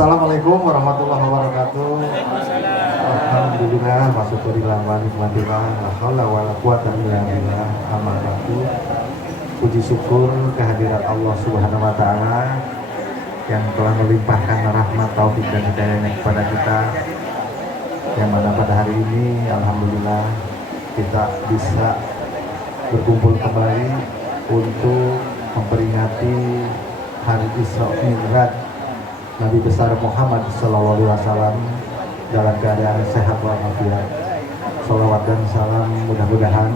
Assalamualaikum warahmatullahi wabarakatuh. Alhamdulillah masyukurillah wa nikmatillah la haula wala quwata illa billah. Amma ba'du. Puji syukur kehadirat Allah Subhanahu wa taala yang telah melimpahkan rahmat, taufik dan hidayahnya kepada kita, yang mana pada hari ini alhamdulillah kita bisa berkumpul kembali untuk memperingati hari Isra Mi'raj Nabi besar Muhammad SAW dalam keadaan sehat walafiat. Salawat dan salam mudah-mudahan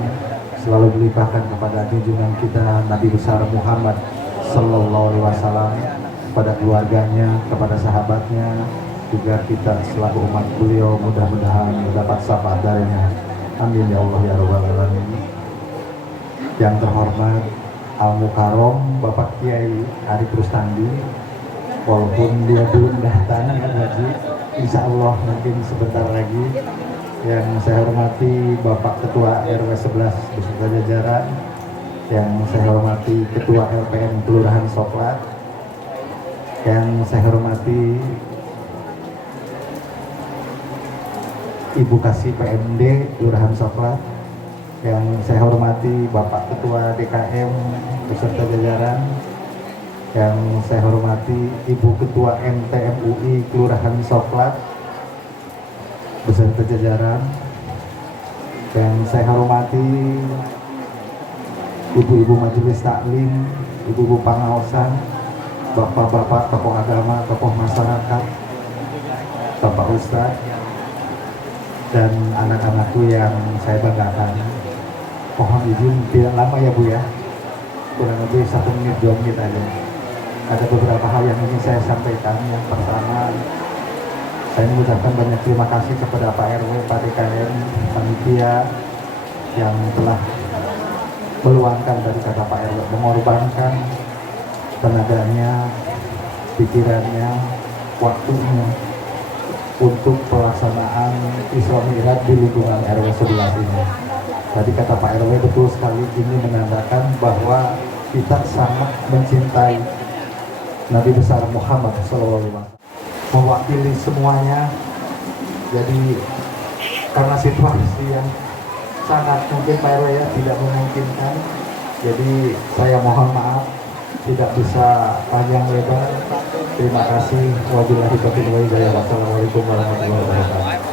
selalu dilimpahkan kepada junjungan kita Nabi besar Muhammad SAW, kepada keluarganya, kepada sahabatnya, juga kita selaku umat beliau mudah-mudahan mendapat syafaat darinya. Amin ya Allah ya Rabbal Alamin. Yang terhormat Al-Mukarrom Bapak Kiai Arif Rustandi, walaupun dia belum datang ya Haji, insya Allah mungkin sebentar lagi. Yang saya hormati Bapak Ketua RW 11 beserta jajaran, yang saya hormati Ketua LPM Kelurahan Soklat, yang saya hormati Ibu Kasih PMD Kelurahan Soklat, yang saya hormati Bapak Ketua DKM beserta jajaran, yang saya hormati Ibu Ketua MTMUI Kelurahan Soklat beserta jajaran, yang saya hormati Ibu-ibu Majelis Taklim, Ibu-ibu Pengawasan, Bapak-bapak tokoh agama, tokoh masyarakat, Bapak Ustadz, dan anak-anakku yang saya banggakan. Mohon izin tidak lama ya Bu ya, kurang lebih 1 menit 2 menit aja. Ada beberapa hal yang ingin saya sampaikan. Yang pertama, saya mengucapkan banyak terima kasih kepada Pak RW, Pak DKM, panitia yang telah meluangkan, tadi kata Pak RW, mengorbankan tenaganya, pikirannya, waktunya untuk pelaksanaan Isra Mi'raj di lingkungan RW 11 ini. Tadi kata Pak RW betul sekali, ini menandakan bahwa kita sangat mencintai Nabi besar Muhammad SAW, mewakili semuanya. Jadi karena situasi yang sangat mungkin Pak RW ya tidak memungkinkan, jadi saya mohon maaf tidak bisa panjang lebar. Terima kasih. Wabillahi taufiq wal hidayah. Wassalamualaikum warahmatullahi wabarakatuh.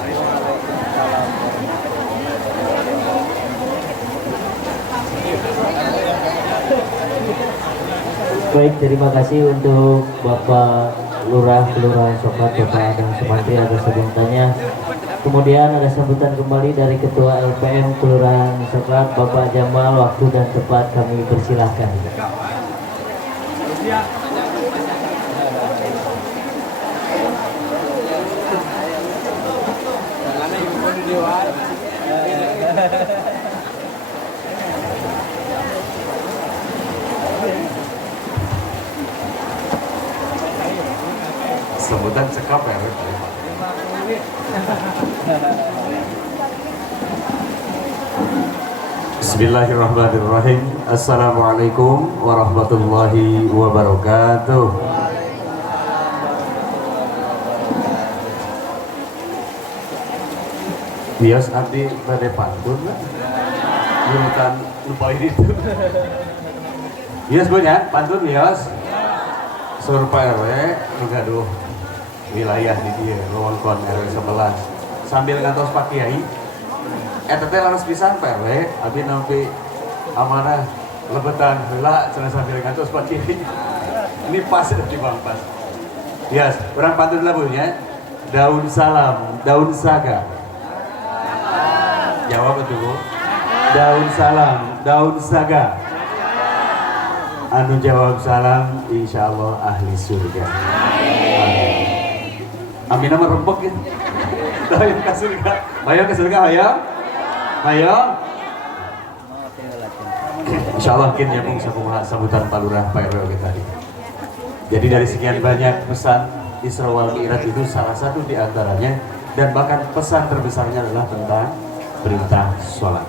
Baik, terima kasih untuk Bapak Lurah Kelurahan Soklat, Bapak Adang Sumantri atas sambutannya. Kemudian ada sambutan kembali dari Ketua LPM Kelurahan Soklat, Bapak Jamal. Waktu dan tempat kami persilahkan. Sambutan cekap ya. Bismillahirrahmanirrahim. Assalamualaikum warahmatullahi wabarakatuh. Bias abdi pada pantun lah. Jurutan lupain itu. Bias punya pantun bias. Surpa RW gaduh wilayah di dia wewengkon RW 11 sambil ngantos Pak Kiai. Eta teh laras pisan Pak RW, abi nampi amanah lebetan heula cenah sambil ngantos Pak Kiai. Ini pas di Bang pas. Yes, urang pantun lagunya daun salam, daun saga. Jawab betul Bu. Daun salam, daun saga. Anu jawab salam, insya Allah ahli surga. Amin nama rempok ya. Ayo ke surga, ayo ke surga, ayo, ayo. Insya Allah kin nyambung sama sambutan Pak Lurah Pak RW tadi. Jadi dari sekian banyak pesan Isra wal Mi'raj itu salah satu di antaranya, dan bahkan pesan terbesarnya adalah tentang perintah sholat.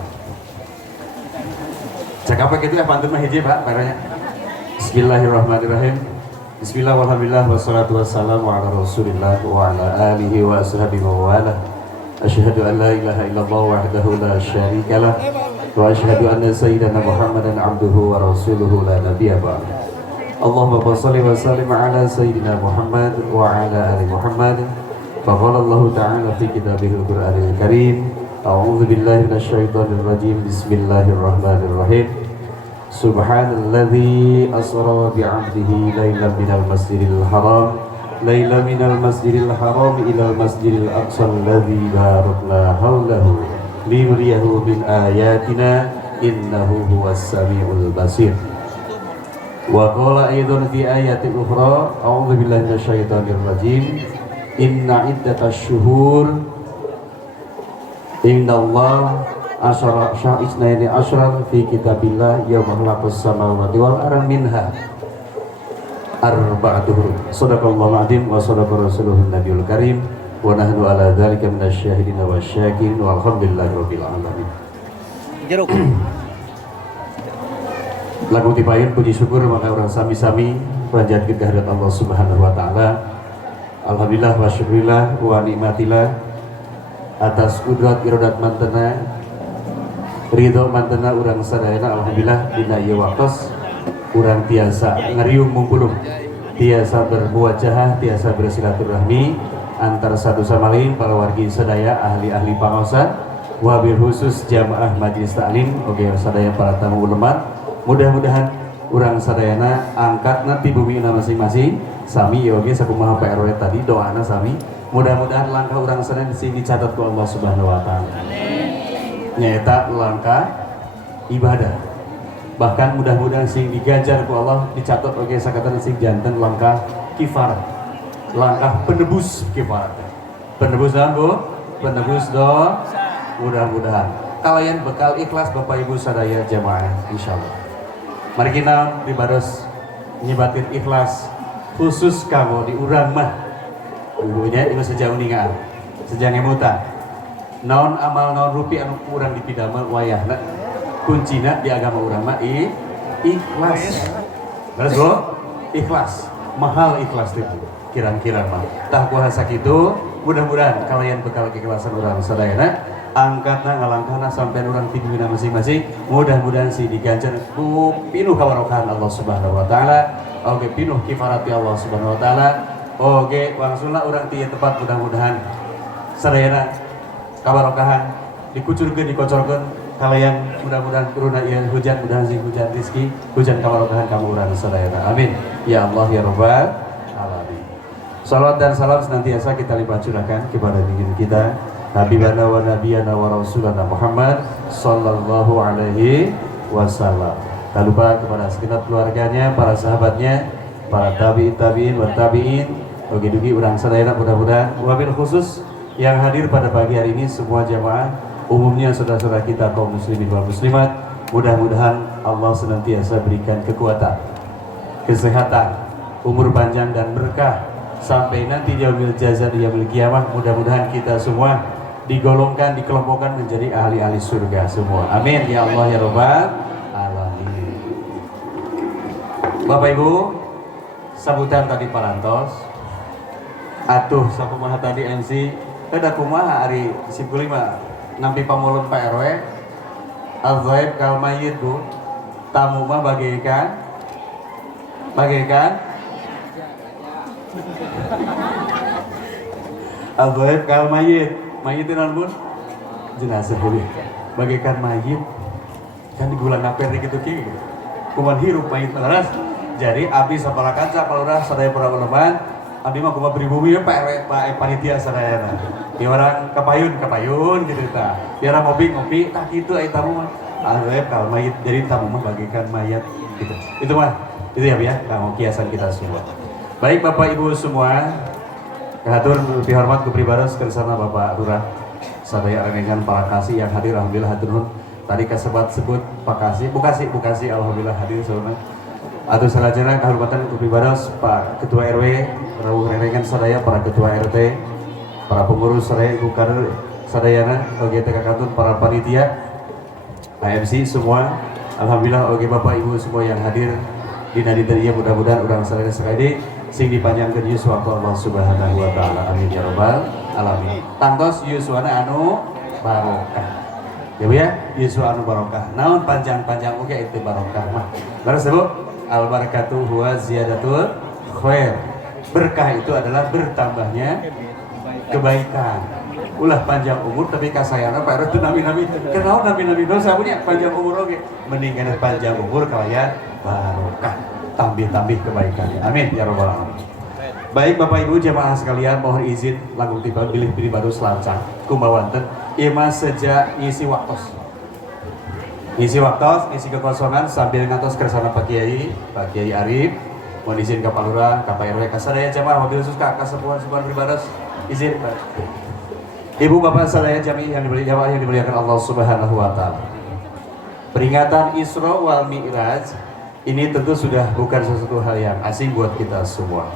Cek apa gitu ya pantun mah hiji Pak, Pak RW-nya. Bismillahirrahmanirrahim. Bismillah walhamdulillah wassalatu wassalamu ala rasulillah wa ala alihi wa ashabihi wa wala. Asyhadu an la ilaha illallah wahdahu la syarika lah wa asyhadu anna sayyidana Muhammadan abduhu wa rasuluhu la nabiyya ba'd. Allahumma shalli wa sallim ala sayyidina Muhammad wa ala ali Muhammad. Faqala Allah ta'ala fi kitabihil Qur'anil Karim. A'udzu billahi minasyaitonir rajim. Bismillahirrahmanirrahim. Subhanalladzi asra bi'abdihi lailan minal masjidil haram ilal masjidil aqsa alladzi barakna haulahu linuriyahu min ayatina innahu huwas samiul basir. Wa qala aidan fi ayatin ukhra a'udzu billahi minasyaitonir rajim. Inna iddatash syuhur innallaha asyara isnaini asyran fi kitabillah yauma khalaqas samawati wal arda minha arba'atuhum. Shadaqallahu al-azim wa shadaqa rasuluhun nabiyul karim wa nahnu ala dzalika minasyahidin wasyakirin walhamdulillahirabbil alamin. Lagu tipain puji syukur maka orang sami-sami panjat ke kehadirat Allah Subhanahu wa taala. Alhamdulillah wa syukurillah wa nikmatillah atas kudrat iradat mantena ridho mantena urang sadayana. Alhamdulillah dina ieu waktos urang tiasa ngariung mumpulung, tiasa bermuajahah, tiasa bersilaturahmi antar satu sama lain para wargi sadaya ahli-ahli pangaosan wabil khusus jamaah majelis taklim oge sadaya para tamu ulama. Mudah-mudahan urang sadayana angkat nanti bumi masing-masing sami oge sakumaha Pak RW tadi doana sami mudah-mudahan langkah urang sadaya disini dicatat ku Allah Subhanahu wa taala. Nyata langkah ibadah, bahkan mudah-mudahan sing digajar ku Allah dicatat oke sakatan sing janten langkah kifarah, langkah penebus kifarah, penebus doa, penebus doa. Mudah-mudahan kalian bekal ikhlas Bapak Ibu sadaya jamaah insyaallah. Mari kita pribados nyibatin ikhlas khusus kamu di urang mah dulunya itu sejauh ningaan sejauh ngemutan naon amal naon rupi anu kurang dipidamel wayahna kuncina di agama urang mah ikhlas. Beres bro? Ikhlas. Mahal ikhlas itu. Kira-kira mah. Tah kuasa sakitu mudah-mudahan kalian bekal keikhlasan urang sadayana angkatna ngalangkahna sampean urang tidurna masing-masing mudah-mudahan si diganjar ku pinuh kawarokahan Allah Subhanahu wa taala oge pinuh kifarati Allah Subhanahu wa taala oge wangsulna urang tieu tepat mudah-mudahan sadayana kabarokahan dikucurkeun dikocorkeun kalian mudah-mudahan turuna ieu hujan mudahan sing hujan rezeki hujan kabarokahan kamu urang sadayana amin ya Allah ya rabbal alamin. Salawat dan salam senantiasa kita limpah curahkan kepada diri kita habibana wa nabiyana wa rasulana Muhammad sallallahu alaihi wasallam. Tak lupa kepada segenap keluarganya, para sahabatnya, para tabi'in wa tabi'in oge dugi urang sadayana mudah-mudahan wabil khusus yang hadir pada pagi hari ini semua jamaah umumnya saudara-saudara kita kaum muslimin wal muslimat mudah-mudahan Allah senantiasa berikan kekuatan, kesehatan, umur panjang dan berkah sampai nanti yaumil jaza yaumil kiamah. Mudah-mudahan kita semua digolongkan dikelompokkan menjadi ahli-ahli surga semua amin ya Allah ya rabbal alamin. Bapak Ibu sambutan tadi parantos atuh sakumaha tadi MC ada kumaha hari Sipulima nampi pamulun Pak RW al-ghaib kal mayyit bu tamu mah bagaikan al-ghaib kal mayyit itu non bun jenazah boleh bagaikan mayyit kan digulang ngaper gitu kieu kumaha hirup mayyit laras jadi abdi sapala kaca palurah sadaya para ulama abdi mah kumaha pribumi ya Pak RW Pak panitia sadayana di orang kapayun gitu ta biar ngopi tah kitu aya tamu mah al-ghaib kal mayyit jadi tamu mah bagaikan mayat gitu itu ya kamu kiasan kita semua. Baik Bapak Ibu semua kehatur lebih hormat kepribados kersana Bapak Lurah sadaya arengan para kasih yang hadir alhamdulillah hatur nuhun tadi kasebat sebut Pak Bukasi alhamdulillah hadir saudara. Atau salajana kehormatan kepribados Pak Ketua RW rawuh rerengan sadaya para Ketua RT para pengurus sadaya ibu kader sadayana oge teh kakatun para panitia AMC semua alhamdulillah oge Bapak Ibu semua yang hadir dina dinten ieu mudah-mudahan urang sadaya sekali sing dipanjangkeun yuswa ku Allah Subhanahu wa taala. Amin ya rabbal alamin. Tangtos yuswana anu barokah. Ya Bu ya, yuswa anu barokah. Naon panjang-panjang oge itu barokah mah. Leres Bu, al barakatuh huwa ziyadatul khair. Berkah itu adalah bertambahnya kebaikan. Ulah panjang umur tapi kasayana Pak Ratu nami-nami. Kenal nami-nami dosa punya panjang umur oge. Mendingan panjang umur kalayan barokah. Tambih-tambih kebaikannya. Amin ya rabbal alamin. Baik Bapak Ibu jemaah sekalian, mohon izin langkung tiba pilih baru selancang kumbawanten ieu mah sejak ngisi waktos. Ngisi waktos, ngisi kekosongan sambil ngantos kersana Pak Kiai Arif. Mohon izin ke Pak Lurah, ke Pak RW, ke sadaya jemaah mobil khusus ke sepuhan pribados. Izin Pak. Ibu Bapak sadaya jami yang dimuliakan Allah Subhanahu wa taala. Peringatan Isra wal Mi'raj ini tentu sudah bukan sesuatu hal yang asing buat kita semua.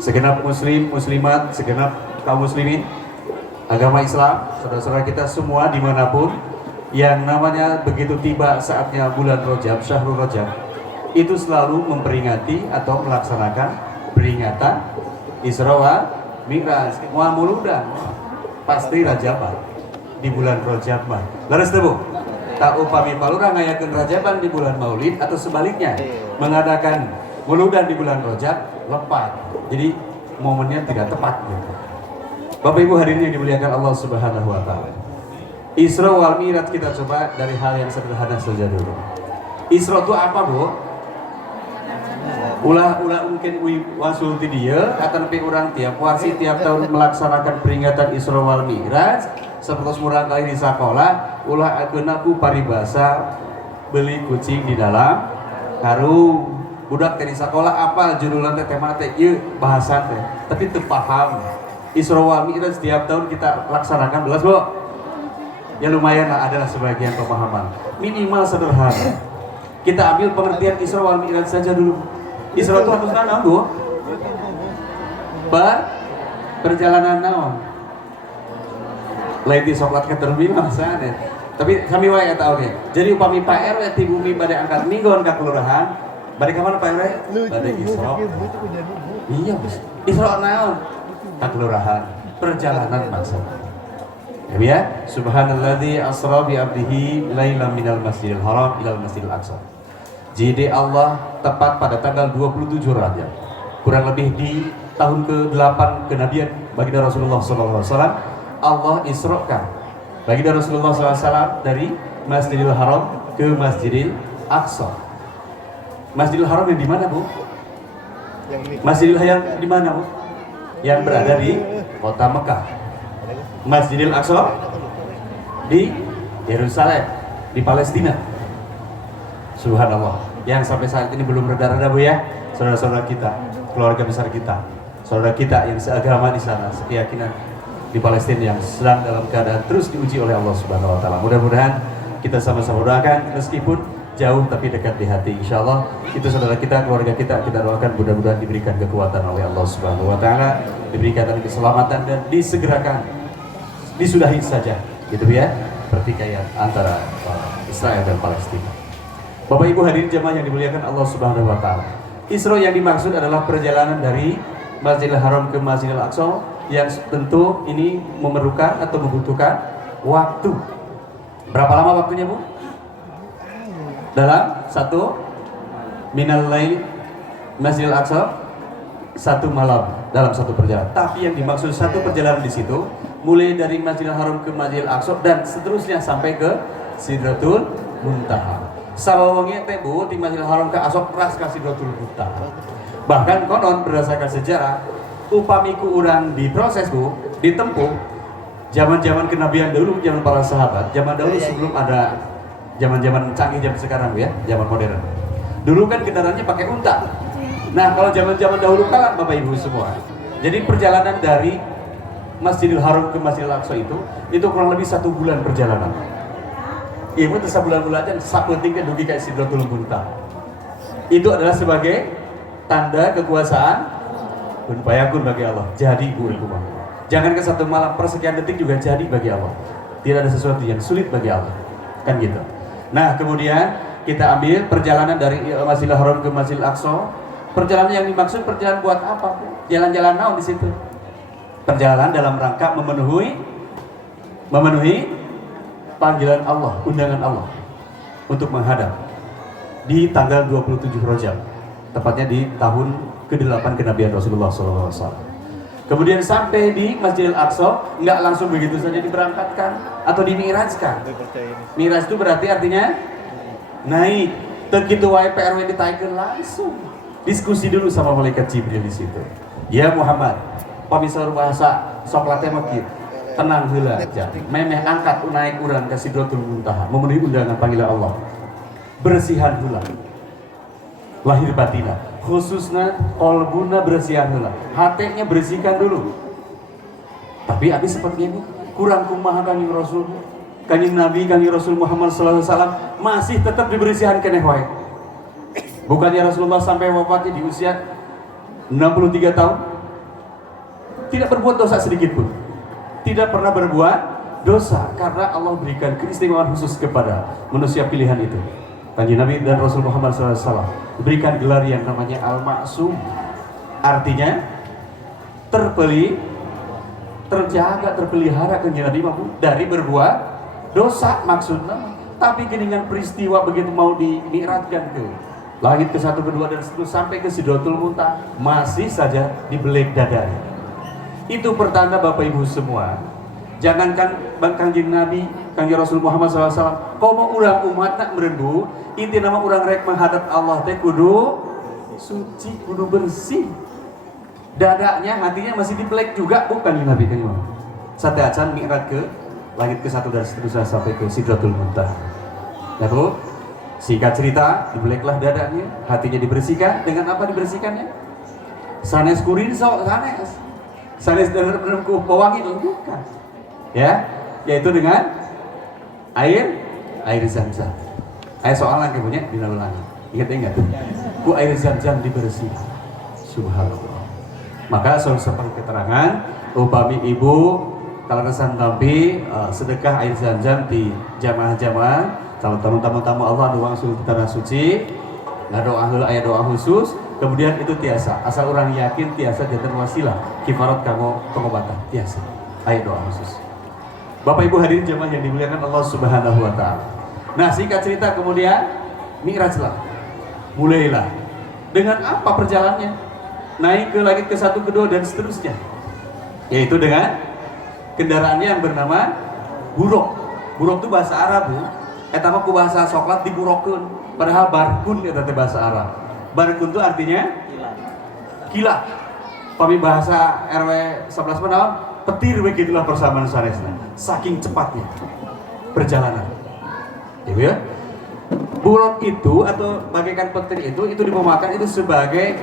Segenap muslim, muslimat, segenap kaum muslimin agama Islam, saudara-saudara kita semua dimanapun yang namanya begitu tiba saatnya bulan Rajab, Syahrul Rajab, itu selalu memperingati atau melaksanakan peringatan Isra wal Mi'raj. Moal muludan pasti Rajaban di bulan Rajab mah. Leres teu Bu? Tak upami palurah ngayakeun Rajaban di bulan Maulid atau sebaliknya mengadakan muludan di bulan Rajab lepat. Jadi momennya tidak tepat gitu. Bapak Ibu hadirin yang dimuliakan Allah Subhanahu wa taala. Isra wal Mi'raj kita coba dari hal yang sederhana saja dulu. Isra itu apa, Bu? Ulah mungkin wasul ti dieu ataupun urang tiap warsi tiap tahun melaksanakan peringatan Isra wal Mi'raj sapertos murang kali di sekolah ulah ageuna ku paribasa beli kucing di dalam karung. Budak teh di sekolah apa judulna teh tema teh ieu bahasan teh tapi teu paham. Isra wal Mi'raj setiap tahun kita laksanakan belas Bu. Ya lumayan lah adalah sebagian pemahaman. Minimal sederhana. Kita ambil pengertian Isra wal Mi'raj saja dulu. Isra itu harus naon Bu? Perjalanan naon? Lain di soklat keterbi masane. Tapi kami wae eta oge. Jadi upami Pak RW ti bumi bade angkat minggon ka kelurahan, bade ka mana Pak RW? Bade Isra. Iya, Isra naon? Ka kelurahan. Perjalanan maksud. Ya, subhanalladzi asra bi 'abdihi lailan minal masjidil haram ilal masjidil aqsa. Jadi Allah tepat pada tanggal 27 Rajab, kurang lebih di tahun ke-8 kenabian baginda Rasulullah SAW, Allah isrokan baginda Rasulullah SAW dari Masjidil Haram ke Masjidil Aqsa. Masjidil Haram yang di mana Bu? Masjidil Haram di mana Bu? Yang berada di kota Mekah. Masjidil Aqsa di Yerusalem, di Palestina. Subhanallah, yang sampai saat ini belum reda-reda Bu ya, saudara-saudara kita, keluarga besar kita, saudara kita yang seagama di sana, sekeyakinan di Palestina yang sedang dalam keadaan terus diuji oleh Allah Subhanahu Wa Taala. Mudah-mudahan kita sama-sama doakan, meskipun jauh tapi dekat di hati. Insya Allah itu saudara kita, keluarga kita doakan mudah-mudahan diberikan kekuatan oleh Allah Subhanahu Wa Taala, diberikan keselamatan dan disegerakan, disudahi saja, gitu ya, pertikaian antara Israel dan Palestina. Bapak Ibu hadirin jemaah yang dimuliakan Allah Subhanahu wa taala. Isra yang dimaksud adalah perjalanan dari Masjidil Haram ke Masjidil Aqsa yang tentu ini memerlukan atau membutuhkan waktu. Berapa lama waktunya Bu? Dalam satu minal lail Masjidil Aqsa, satu malam dalam satu perjalanan. Tapi yang dimaksud satu perjalanan di situ mulai dari Masjidil Haram ke Masjidil Aqsa dan seterusnya sampai ke Sidratul Muntaha. Sawawangi teh Bu di Masjidil Haram ke Aqsa ras ka Sidratul Muntaha. Bahkan konon berdasarkan sejarah upamiku urang diproses Bu, ditempuh zaman-zaman kenabian dulu, zaman para sahabat, zaman dahulu sebelum ada zaman-zaman canggih zaman sekarang Bu ya, zaman modern. Dulu kan kendaraannya pakai unta. Nah, kalau zaman-zaman dahulu kala Bapak Ibu semua. Jadi perjalanan dari Masjidil Haram ke Masjidil Aqsa itu kurang lebih 1 bulan perjalanan. Ibu tuh sebulan-bulan aja sapentingnya dugi kayak Sidratul Muntaha. Itu adalah sebagai tanda kekuasaan kun fayakun bagi Allah. Jadi Bu Ibu. Jangan ke satu malam persekian detik juga jadi bagi Allah. Tidak ada sesuatu yang sulit bagi Allah. Kan gitu. Nah, kemudian kita ambil perjalanan dari Masjidil Haram ke Masjidil Aqsa Perjalanan yang dimaksud perjalanan buat apa? Jalan-jalan naon di situ? Perjalanan dalam rangka memenuhi panggilan Allah, undangan Allah untuk menghadap di tanggal 27 Rajab, tepatnya di tahun ke-8 kenabian Rasulullah SAW. Kemudian sampai di Masjidil Aqsa, nggak langsung begitu saja diberangkatkan atau dimi'rajkan. Mi'raj itu berarti artinya naik. Begitu wae PRW ditaikkeun langsung. Diskusi dulu sama malaikat Jibril di situ. Ya Muhammad, pamisah bahasa sok latih mah kieu. Tenang heula aja. Memeh angkat naik urang ka Sidratul Muntaha, memenuhi undangan panggilan Allah. Bersihan heula. Lahir batina, khususnya kolbuna bersihan heula. Hatenya bersihkan dulu. Tapi abis seperti ini kurang kumaha kanjeng Rasul, kanjeng Nabi, kanjeng Rasul Muhammad sallallahu alaihi wasallam masih tetap dibersihan keneh wae. Bukannya Rasulullah sampai wafatnya di usia 63 tahun tidak berbuat dosa sedikit pun. Tidak pernah berbuat dosa karena Allah berikan keistimewaan khusus kepada manusia pilihan itu. Kanjeng Nabi dan Rasul Muhammad SAW diberikan gelar yang namanya Al-Ma'sum, artinya terjaga, terpelihara kanjeng Nabi dari berbuat dosa maksudnya. Tapi geningan peristiwa begitu mau dimi'rajkan ke langit ke-1, ke-2 dan seterusnya sampai ke Sidratul Muntaha masih saja dibelek dadari. Itu pertanda Bapak Ibu semua. Jangankan kanjeng Nabi, kanjeng Rasul Muhammad SAW, komo urang umat nak merendu, inti nama urang rek menghadap Allah teh kudu suci, kudu bersih. Dadanya, hatinya masih dibelek juga, bukan kanjeng Nabi kanjeng. Sate acan mi'raj ke langit ke-1 dan seterusnya sampai ke Sidratul Muntaha. Lalu singkat cerita, dibeleklah dadanya, hatinya dibersihkan. Dengan apa dibersihkannya? Sanes kurin sok, sanes dan pewangi bukan. Ya, yaitu dengan air Zam-Zam. Soalan punya di dalam langit. Ingat tuh? Ku air Zam-Zam dibersihkan. Subhanallah. Maka seperti keterangan, upami ibu kalau kesan tampi sedekah air Zam-Zam di jamaah-jamaah, kalau tamu-tamu Allah doang suruh tanah suci, nggak doa ayat doa khusus, kemudian itu tiasa. Asal orang yakin tiasa jantan wasilah, kifarat kamu pengobatan tiasa. Ayat doa khusus. Bapak Ibu hadirin jemaah yang dimuliakan Allah Subhanahu wa taala. Nah, singkat cerita kemudian mi'rajlah. Mulailah. Dengan apa perjalanannya? Naik ke langit ke-1, ke-2 dan seterusnya. Yaitu dengan kendaraannya yang bernama buruk. Buruk itu bahasa Arab, Bu. Eta mah ku bahasa soklat diburokeun. Padahal barkun eta teh bahasa Arab. Barkun itu artinya kilat. Pami bahasa RW 11 menawan petir begitulah persamaan sanesna. Saking cepatnya perjalanan. Ya, buruk itu atau bagaikan petir itu dipomakan itu sebagai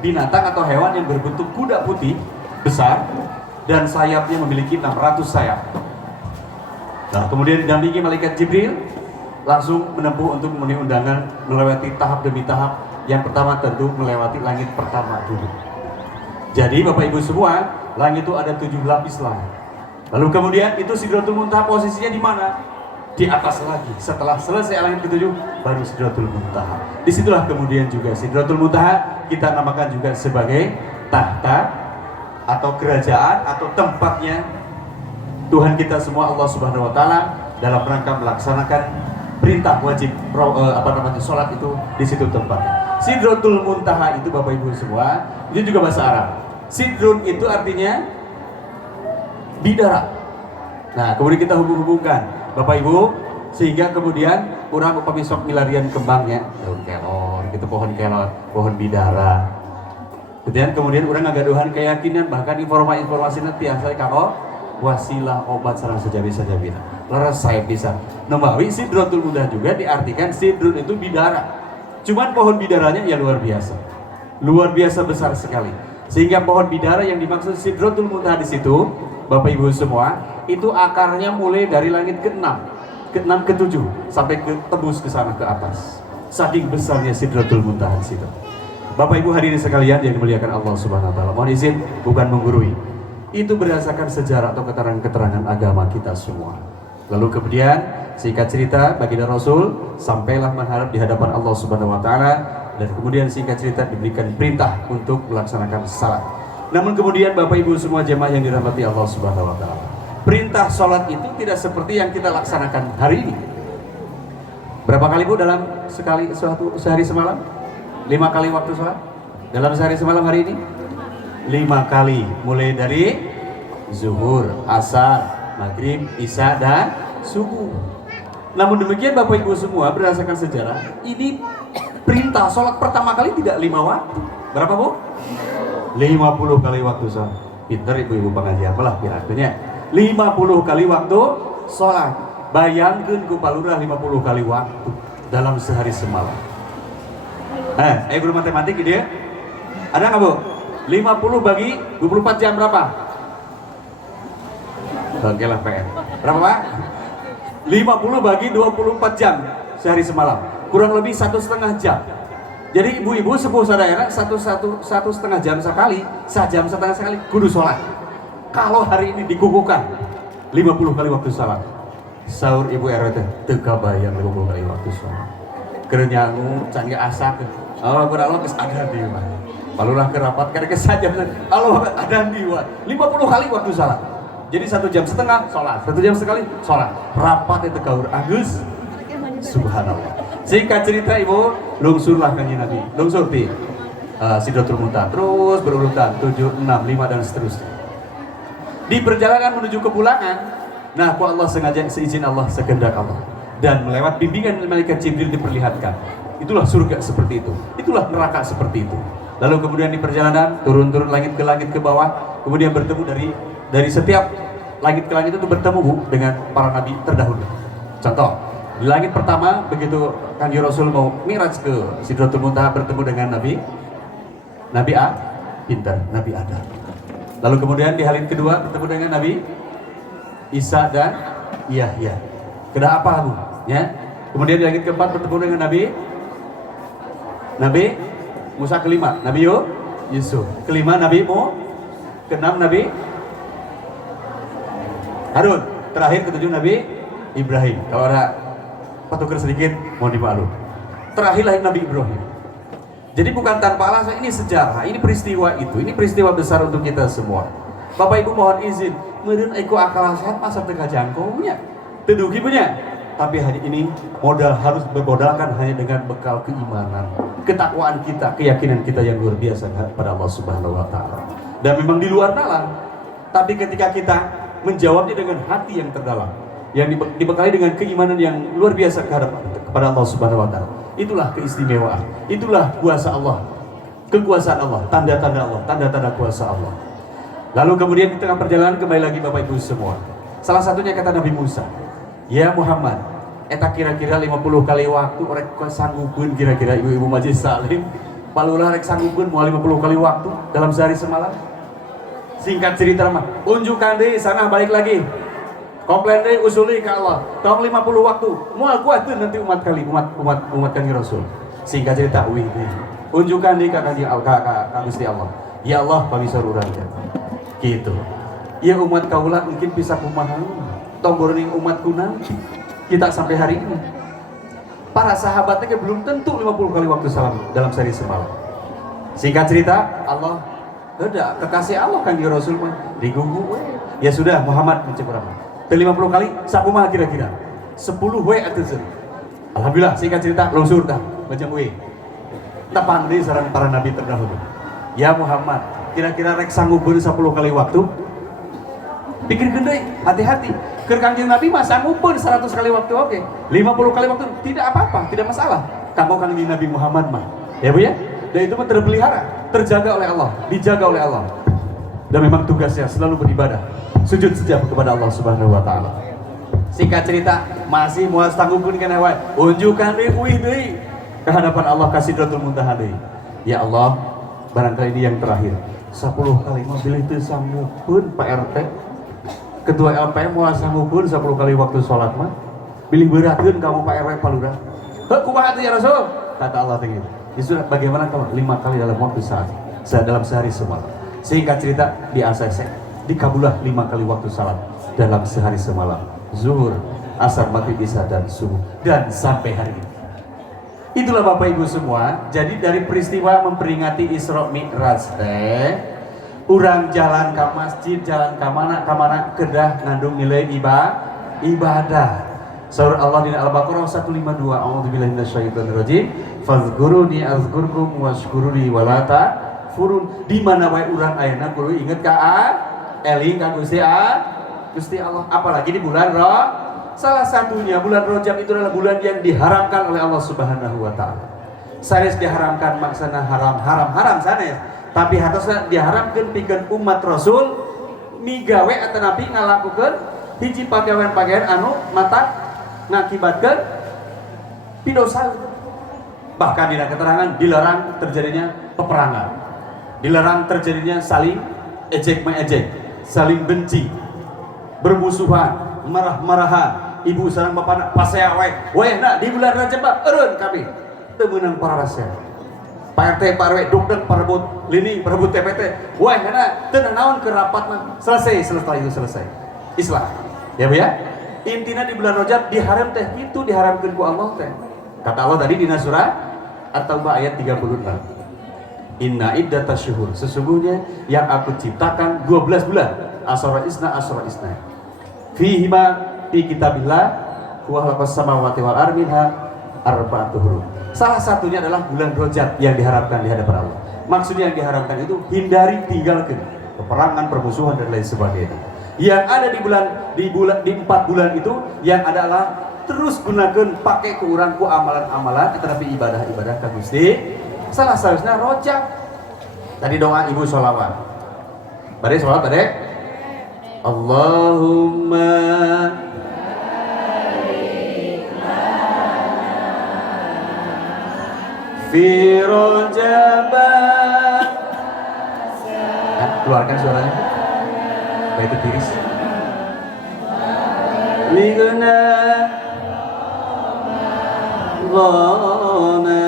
binatang atau hewan yang berbentuk kuda putih besar dan sayapnya memiliki 600 sayap. Nah, kemudian didampingi malaikat Jibril langsung menempuh untuk memenuhi undangan melewati tahap demi tahap. Yang pertama tentu melewati langit pertama dulu. Jadi Bapak Ibu semua, langit itu ada 7 lapis langit. Lalu kemudian itu Sidratul Muntaha posisinya di mana? Di atas lagi. Setelah selesai langit ke-7 baru Sidratul Muntaha. Disitulah kemudian juga Sidratul Muntaha kita namakan juga sebagai tahta atau kerajaan atau tempatnya Tuhan kita semua Allah Subhanahu wa taala dalam rangka melaksanakan perintah wajib sholat itu di situ tempatnya. Sidratul Muntaha itu Bapak Ibu semua, itu juga bahasa Arab. Sidrun itu artinya bidara. Nah, kemudian kita hubung-hubungkan Bapak Ibu sehingga kemudian orang upami sok milarian kembangnya, daun kelor, gitu pohon kelor, pohon bidara. Kemudian orang ngagaduhan keyakinan bahkan informasi tiasa kanggo wasilah obat sareng sajabi-sajabina. Laras saya bisa. Nemawi Sidratul Muntaha juga diartikan sidrun itu bidara. Cuman pohon bidaranya ya luar biasa. Luar biasa besar sekali. Sehingga pohon bidara yang dimaksud Sidratul Muntaha di situ, Bapak Ibu semua, itu akarnya mulai dari langit ke-6, ke-6 ke-7 sampai tembus ke sana ke atas. Saking besarnya Sidratul Muntaha di situ. Bapak Ibu hadirin sekalian yang dimuliakan Allah Subhanahu wa taala. Mohon izin bukan menggurui. Itu berdasarkan sejarah atau keterangan-keterangan agama kita semua. Lalu kemudian singkat cerita baginda Rasul sampailah menghadap di hadapan Allah Subhanahu wa taala dan kemudian singkat cerita diberikan perintah untuk melaksanakan salat. Namun kemudian Bapak Ibu semua jemaah yang dirahmati Allah Subhanahu wa taala, perintah salat itu tidak seperti yang kita laksanakan hari ini. Berapa kali Bu dalam sehari semalam? 5 kali waktu salat dalam sehari semalam hari ini? 5 kali, mulai dari zuhur, asar, maghrib, isya, dan subuh. Namun demikian Bapak Ibu semua, berdasarkan sejarah, ini perintah sholat pertama kali tidak 5 waktu. Berapa Bu? 50 kali waktu sholat. Pinter ibu-ibu pengajian, apalah kira-kira 50 kali waktu sholat. Bayangkan ku palurah 50 kali waktu dalam sehari semalam. Guru matematik ini ya? Ada nggak Bu? 50 bagi 24 jam berapa? Oke lah PR. Berapa Pak? 50 bagi 24 jam sehari semalam, kurang lebih 1,5 jam. Jadi ibu-ibu sepuh sadayana 1,5 jam sekali, 1,5 jam sekali kudu sholat. Kalau hari ini dikukuhkan 50 kali waktu sholat, sahur ibu RW teu kabayang 50 kali waktu sholat. Keur nyangu can ge asak. Oh, kurang geus ada di mah. Palulah ke rapat karek saja. Allah ada di 50 kali waktu sholat. Jadi 1,5 jam sholat, 1 jam sekali sholat. Rapat itu gaur agus. Subhanallah. Singkat cerita ibu, lungsurlah kanjeng Nabi. Lungsur di Sidratul Muntaha. Terus berurutan 7, 6, 5 dan seterusnya. Di perjalanan menuju kepulangan, nah ku Allah sengaja seizin Allah, sekehendak Allah, dan melewat bimbingan malaikat Jibril diperlihatkan. Itulah surga seperti itu. Itulah neraka seperti itu. Lalu kemudian di perjalanan turun-turun langit ke bawah, kemudian bertemu dari setiap langit ke langit itu bertemu Bu dengan para nabi terdahulu. Contoh, di langit pertama begitu Kanjeng Rasul mau Mi'raj ke Sidratul Muntaha bertemu dengan Nabi Nabi Adam. Lalu kemudian di langit kedua bertemu dengan Nabi Isa dan Yahya. Kena apa Bu? Ya. Kemudian di langit keempat bertemu dengan Nabi Musa, kelima Nabi Yusuf, kelima Nabi keenam Nabi Harun, terakhir ketujuh Nabi Ibrahim. Kalau ada patukar sedikit mohon dimaklum. Terakhir lahir Nabi Ibrahim. Jadi bukan tanpa alasan, ini sejarah, ini peristiwa itu, ini peristiwa besar untuk kita semua. Bapak Ibu mohon izin, meureun eko akal sehat masa tengah jangkaunya, tedugi punya. Tapi hari ini harus bermodalkan hanya dengan bekal keimanan, ketakwaan kita, keyakinan kita yang luar biasa pada Allah Subhanahu wa taala. Dan memang di luar nalar, tapi ketika kita menjawabnya dengan hati yang terdalam, yang dibekali dengan keimanan yang luar biasa kepada Allah Subhanahu wa taala, itulah keistimewaan, itulah kuasa Allah, kekuasaan Allah, tanda-tanda Allah, tanda-tanda kuasa Allah. Lalu kemudian di tengah perjalanan kembali lagi Bapak Ibu semua, salah satunya kata Nabi Musa, ya Muhammad, eta kira-kira 50 kali waktu rek sanggupkeun kira-kira ibu-ibu majelis salim, palulah rek sanggupkeun moal 50 kali waktu dalam sehari semalam. Singkat cerita mah, unjukkan deui sana balik lagi. Komplain deui usuli ka Allah. Tong 50 waktu, moal kuatkeun nanti umat Kanjeng Rasul. Singkat cerita euy deui. Unjukkan deui ka Gusti Allah. Ya Allah, pamisar urang gitu. Ya umat kaula mungkin bisa kumaha. Tong goreng umat kunang kita sampai hari ini. Para sahabatnya belum tentu 50 kali waktu salam dalam sehari semalam. Singkat cerita, Allah ada kekasih Allah Kanjeng Rasul mah digunggu we. Ya sudah Muhammad mencek urang. 50 kali sakumaha kira-kira? 10 we atuh. Alhamdulillah singkat cerita lungsur tah macam we. Tapang deui sareng para nabi terdahulu. Ya Muhammad, kira-kira rek sanggupkeun 10 kali waktu? Pikirkeun deui, hati-hati. Keur Kanjeng Nabi mah sanggupkeun 100 kali waktu oke. 50 kali waktu tidak apa-apa, tidak masalah. Kanggo Kanjeng Nabi Muhammad mah. Ya Bu ya? Dan itu terpelihara, terjaga oleh Allah, dijaga oleh Allah. Dan memang tugasnya selalu beribadah, sujud sejak kepada Allah Subhanahu wa taala. Singkat cerita, masih moal sanggupkeun kana wae. Unjukkan deui ke hadapan Allah ka Sidratul Muntaha deui. Ya Allah, barangkali ini yang terakhir. 10 kali mah bilih teu sanggupkeun Pak RT. Ketua LPM moal sanggupkeun 10 kali waktu salat mah. Bilih beurakeun kamu Pak RW Palura. Heuh kumaha ya Rasul? Kata Allah teh gitu. Ya sudah, bagaimana kalau 5 kali dalam waktu dalam sehari semalam? Singkat cerita di ACC dikabullah 5 kali waktu salat dalam sehari semalam. Zuhur, asar, maghrib, isya dan subuh, dan sampai hari ini. Itulah Bapak Ibu semua. Jadi dari peristiwa memperingati Isra Mi'raj teh, urang jalan ke masjid, jalan ke mana kedah ngandung nilai ibadah. Surah Allah di Al-Baqarah 152. A'udzubillahi minasyaitonirrajim. Fazkuruni azkurkum washkuruli wala takfurun. Di mana wae urang ayeuna kudu inget ka eling ka Gusti Allah. Apalagi di bulan salah satunya bulan Rajab itu adalah bulan yang diharamkan oleh Allah Subhanahu wa taala. Sanes diharamkan maksana haram sanes, tapi hartosna diharamkan pikeun umat Rasul migawe atawa nabi ngalakukeun hiji pagawean-pagawean anu mata ngakibatkeun pidosa. Bahkan di keterangan dilarang terjadinya peperangan. Dilarang terjadinya saling ejek mengejek, saling benci, bermusuhan, marah-marahan, ibu sareng bapana pasea wae na di bulan Rajab eureun kami teu meunang pararasea. Pak RT Pak RW dugdeg parebut lini parebut TPT wae na teu naon ke rapat mah selesai itu selesai. Islam. Ya Bu ya. Intina di bulan Rajab diharam teh itu diharamkeun ku Allah teh. Kata Allah tadi di surah At-Taubah ayat 36. Inna iddatasyuhur, sesungguhnya yang aku ciptakan 12 bulan. Asyara isna fihima fi kitabillah wa khalaqas samawati wal ardi minha arba'atu hurum. Salah satunya adalah bulan Rajab yang diharapkan di hadapan Allah. Maksudnya yang diharapkan itu hindari tinggalkan peperangan, permusuhan dan lain sebagainya. Yang ada di 4 bulan itu yang adalah terus gunakan pakai ke urang ku amalan-amalan tetapi ibadah-ibadah ka Gusti. Salah satunya Rajab. Tadi doa ibu sholawat. Bade sholawat bade. Allahumma fi Rajab. Keluarkan suaranya. Baik itu tiris. Ligana Ghana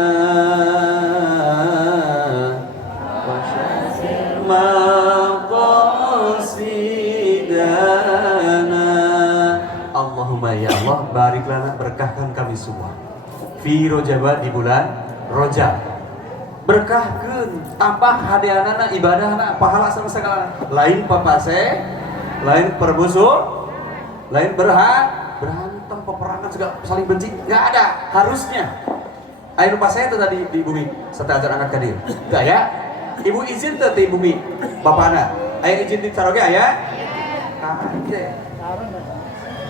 Allahumma ya Allah barik lana berkahkan kami semua fi Rajab di bulan Rajab berkahkeun tambah hadiahna ibadahna pahala sama segala lain papase lain permusuh lain berantem peperangan segala saling benci nggak ada harusnya ayo pas saya itu tadi di bumi setelah ajar anak kadir enggak ya ibu izin teh di bumi bapana ayo izin di caroge aya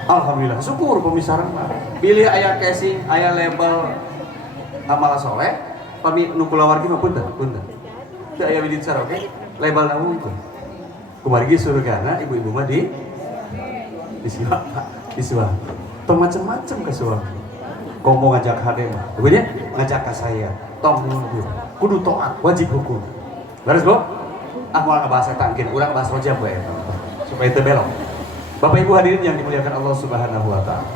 alhamdulillah syukur pemisaran mah pilih aya casing aya label amal soleh pami nu kulawargi mah punten teu aya di caroge label namun itu kumargi surgana ibu-ibu mah di Iswa tong macam-macam ke suami ngomong ngajak hade mah begini ngajak ke saya tong kudu taat wajib hukum beres Bu moal ngebahas eta engkeun urang bahas Rajab we supaya teu belok Bapak Ibu hadirin yang dimuliakan Allah Subhanahu wa taala.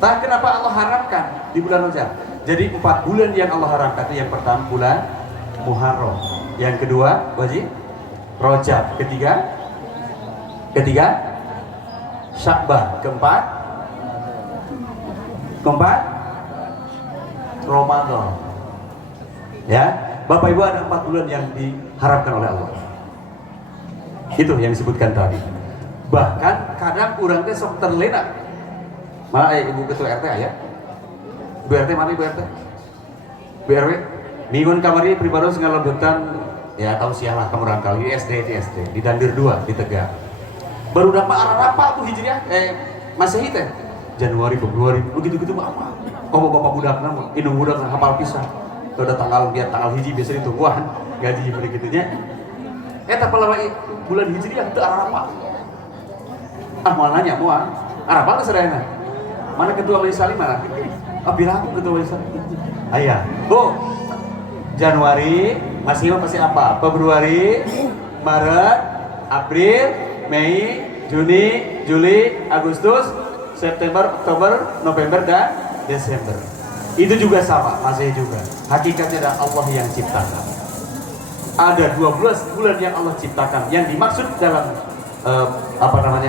Tah kenapa Allah haramkan di bulan Rajab? Jadi 4 bulan yang Allah haramkan itu yang pertama bulan Muharram, yang kedua wajib Rajab, ketiga Sya'ban, keempat Ramadan. Ya, Bapak Ibu ada 4 bulan yang diharapkan oleh Allah. Itu yang disebutkan tadi. Bahkan kadang urang teh sok terlena. Malah Ibu Ketua RT aya. Bu RT mana Ibu RT? Bu RW. Minggun kamari pribadi ngalebetan ya tahu sialah kamurang kali di SD di Dandir 2 di Tegal. Baru dapat arah tuh Hijriah Masehi teh Januari Februari begitu apa komo bapak budakna indung budak hafal pisan teu ada tanggal hiji biasa ditungguan gaji begitunya eta palawa bulan Hijriah teu arah moal nanya moal arah teh sadayana mana ketua Majelis Salim mana bilang ketua Majelis Salim aya Bu Januari masih apa Februari Maret April Mei, Juni, Juli, Agustus, September, Oktober, November, dan Desember. Itu juga sama, masih juga. Hakikatnya adalah Allah yang ciptakan. Ada 12 bulan yang Allah ciptakan. Yang dimaksud dalam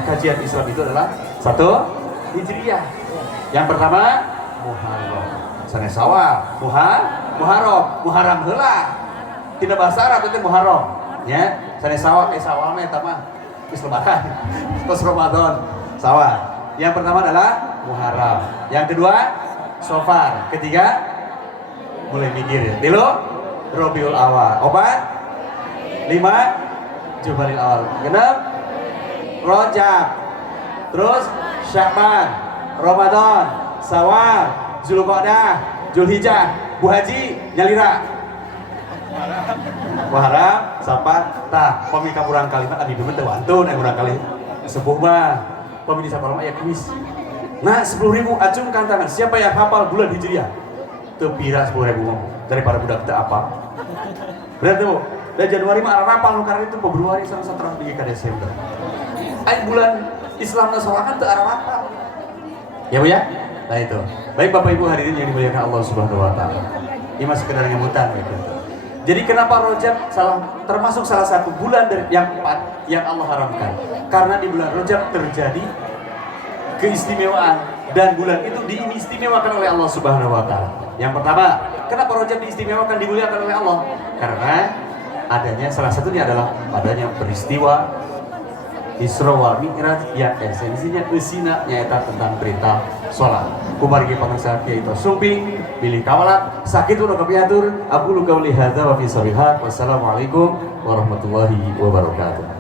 kajian Islam itu adalah 1 Hijriah. Yang pertama Muharram. Sana sawal, Muharram heula. Tidak bahasa Arab itu Muharram. Ya, sana sawal sawal mah eta mah geus lebaran. Terus Ramadan, sawal. Yang pertama adalah Muharram. Yang kedua Safar. Ketiga mulai mikir. Tilu Rabiul Awal. Opat. 5 Jumadil Awal. Genep Rajab. Terus Sya'ban, Ramadan, Syawal, Zulqa'dah, Zulhijjah, Bu Haji, nyalira. Muharram, Safar, tah pamika urang kalimat abdi demen teu wantun urang kali sepuh mah pamili saparoma aya kuis. Nah 10.000 acungkan tangan. Siapa yang hafal bulan Hijriah? Teu pira 10.000 mah daripada budak teu apa. Bener tuh. Dan Januari mah arapal nu karena itu Februari sampai saterang ke Desember. Ai bulan Islam nasorangan teu arapal. Ya Bu ya? Nah itu. Baik Bapak Ibu hadirin yang dimuliakan Allah Subhanahu wa taala. Ini masih sekedar nyebutan gitu. Jadi kenapa Rajab termasuk salah satu bulan dari yang 4 yang Allah haramkan? Karena di bulan Rajab terjadi keistimewaan dan bulan itu diistimewakan oleh Allah Subhanahu wa taala. Yang pertama, kenapa Rajab diistimewakan dimuliakan oleh Allah? Karena adanya salah satunya adalah adanya peristiwa Isra wal Mi'raj yang esensinya eusina nyaeta tentang perintah sholat. Kumargi pangsa kiai itu sumpi pilih kawalat sakit udah kepiatur aku lu qauli hadza wa fi sabihat. Wassalamualaikum warahmatullahi wabarakatuh.